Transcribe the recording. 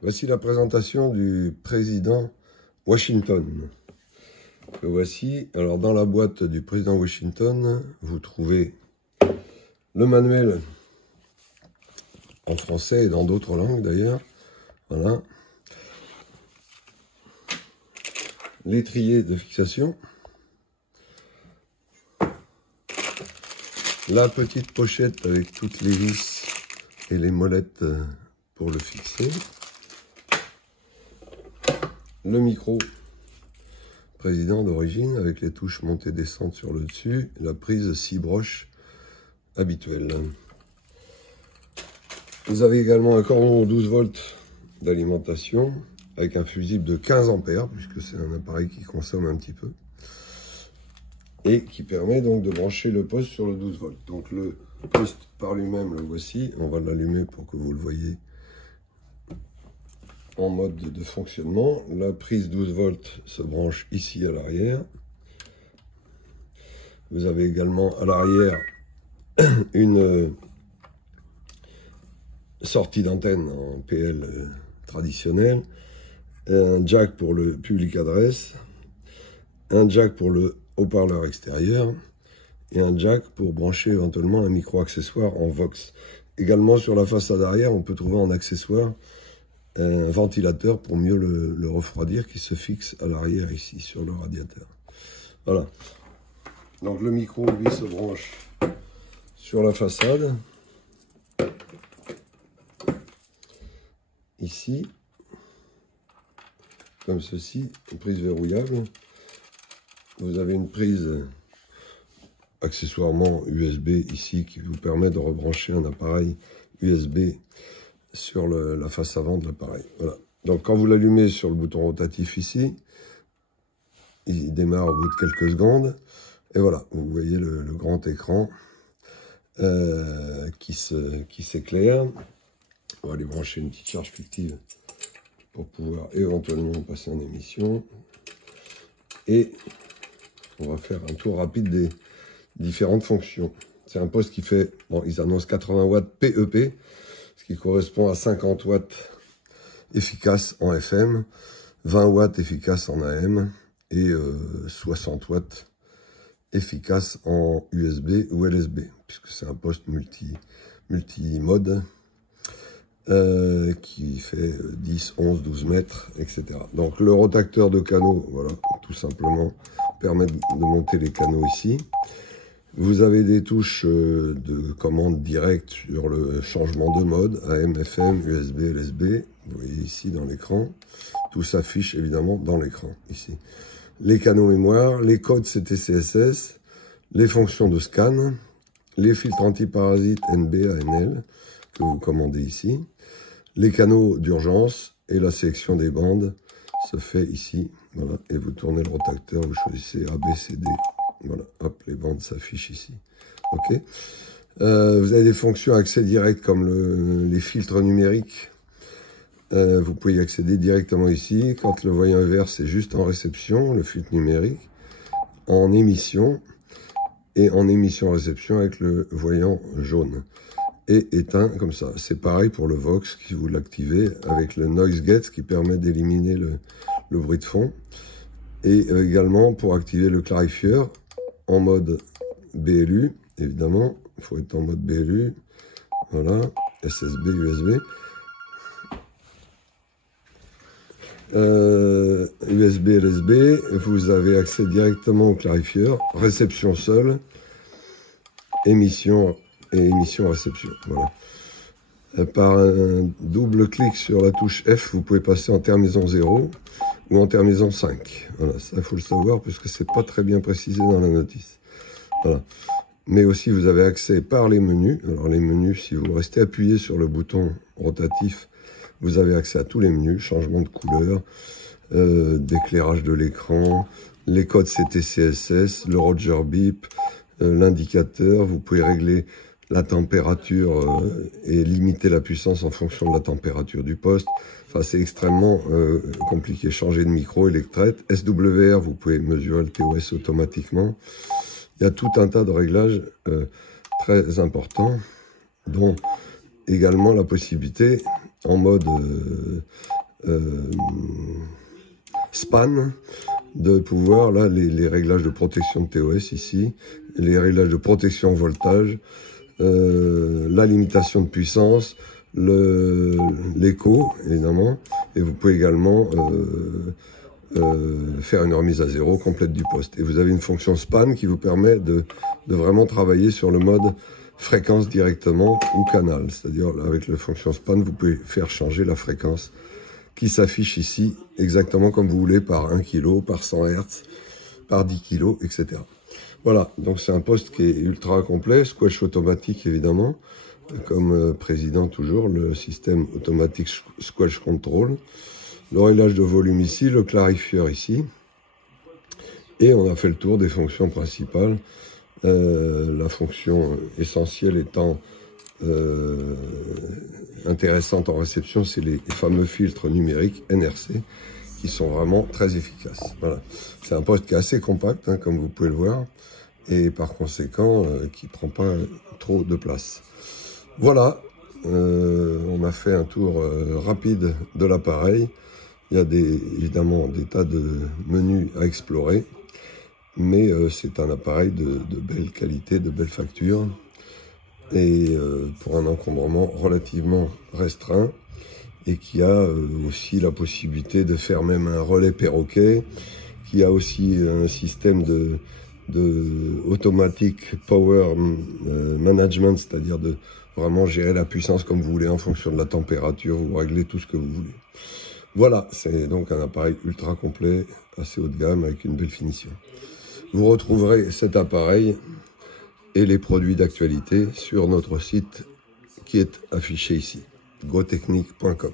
Voici la présentation du président Washington. Le voici. Alors, dans la boîte du président Washington, vous trouvez le manuel en français et dans d'autres langues d'ailleurs. Voilà. L'étrier de fixation. La petite pochette avec toutes les vis et les molettes pour le fixer. Le micro président d'origine avec les touches montée descente sur le dessus. La prise 6 broches habituelle. Vous avez également un cordon 12 volts d'alimentation avec un fusible de 15 ampères puisque c'est un appareil qui consomme un petit peu. Et qui permet donc de brancher le poste sur le 12 volts. Donc le poste par lui-même, le voici. On va l'allumer pour que vous le voyez en mode de fonctionnement. La prise 12 volts se branche ici à l'arrière. Vous avez également à l'arrière une sortie d'antenne en PL traditionnel, un jack pour le public adresse, un jack pour le haut-parleur extérieur et un jack pour brancher éventuellement un micro accessoire en Vox. Également sur la façade arrière, on peut trouver en accessoire un ventilateur pour mieux le refroidir qui se fixe à l'arrière ici sur le radiateur. Voilà. Donc le micro lui se branche sur la façade. Ici, comme ceci, une prise verrouillable. Vous avez une prise accessoirement USB ici qui vous permet de rebrancher un appareil USB sur la face avant de l'appareil. Voilà. Donc quand vous l'allumez sur le bouton rotatif ici, il démarre au bout de quelques secondes. Et voilà, vous voyez le grand écran qui s'éclaire. On va aller brancher une petite charge fictive pour pouvoir éventuellement passer en émission. Et on va faire un tour rapide des différentes fonctions. C'est un poste qui fait, bon, ils annoncent 80 watts PEP, ce qui correspond à 50 watts efficaces en FM, 20 watts efficaces en AM et 60 watts efficaces en USB ou LSB, puisque c'est un poste multi-mode qui fait 10, 11, 12 mètres, etc. Donc le rotateur de canaux, voilà, tout simplement, permet de monter les canaux ici. Vous avez des touches de commande directe sur le changement de mode, AM, FM, USB, LSB. Vous voyez ici dans l'écran. Tout s'affiche évidemment dans l'écran, ici. Les canaux mémoire, les codes CTCSS, les fonctions de scan, les filtres antiparasites NB, ANL, que vous commandez ici, les canaux d'urgence et la sélection des bandes se fait ici. Voilà, et vous tournez le rotateur, vous choisissez A, B, C, D. Voilà, hop, les bandes s'affichent ici. Ok. Vous avez des fonctions accès direct comme les filtres numériques. Vous pouvez y accéder directement ici. Quand le voyant est vert, c'est juste en réception, le filtre numérique. En émission et en émission-réception avec le voyant jaune. Et éteint comme ça. C'est pareil pour le Vox, qui vous l'activez avec le Noise Gate qui permet d'éliminer le bruit de fond. Et également pour activer le clarifieur en mode BLU, évidemment, il faut être en mode BLU, voilà, SSB, USB. USB, LSB, vous avez accès directement au clarifieur, réception seule, émission et émission-réception, voilà. Par un double clic sur la touche F, vous pouvez passer en terminaison 0 ou en terminaison 5. Voilà, ça il faut le savoir puisque c'est pas très bien précisé dans la notice. Voilà. Mais aussi vous avez accès par les menus. Alors les menus, si vous restez appuyé sur le bouton rotatif, vous avez accès à tous les menus, changement de couleur, d'éclairage de l'écran, les codes CTCSS, le Roger Beep, l'indicateur. Vous pouvez régler la température et limiter la puissance en fonction de la température du poste. Enfin, c'est extrêmement compliqué. Changer de micro, électrette. SWR, vous pouvez mesurer le TOS automatiquement. Il y a tout un tas de réglages très importants, dont également la possibilité, en mode span, de pouvoir, là, les réglages de protection de TOS ici, les réglages de protection voltage, la limitation de puissance, l'écho, évidemment, et vous pouvez également faire une remise à zéro complète du poste. Et vous avez une fonction span qui vous permet de vraiment travailler sur le mode fréquence directement ou canal. C'est-à-dire, avec la fonction span, vous pouvez faire changer la fréquence qui s'affiche ici exactement comme vous voulez, par 1 kg, par 100 Hz, par 10 kg, etc. Voilà, donc c'est un poste qui est ultra complet, squash automatique évidemment, comme président toujours, le système automatique squash control, le réglage de volume ici, le clarifieur ici, et on a fait le tour des fonctions principales, la fonction essentielle étant intéressante en réception, c'est les fameux filtres numériques NRC qui sont vraiment très efficaces. Voilà, c'est un poste qui est assez compact, hein, comme vous pouvez le voir, et par conséquent qui prend pas trop de place. Voilà, on a fait un tour rapide de l'appareil. Il y a évidemment des tas de menus à explorer, mais c'est un appareil de belle qualité, de belle facture, et pour un encombrement relativement restreint, et qui a aussi la possibilité de faire même un relais perroquet, qui a aussi un système de automatique power management, c'est-à-dire de vraiment gérer la puissance comme vous voulez en fonction de la température, vous réglez tout ce que vous voulez. Voilà, c'est donc un appareil ultra complet, assez haut de gamme, avec une belle finition. Vous retrouverez cet appareil et les produits d'actualité sur notre site qui est affiché ici, gotechnique.com.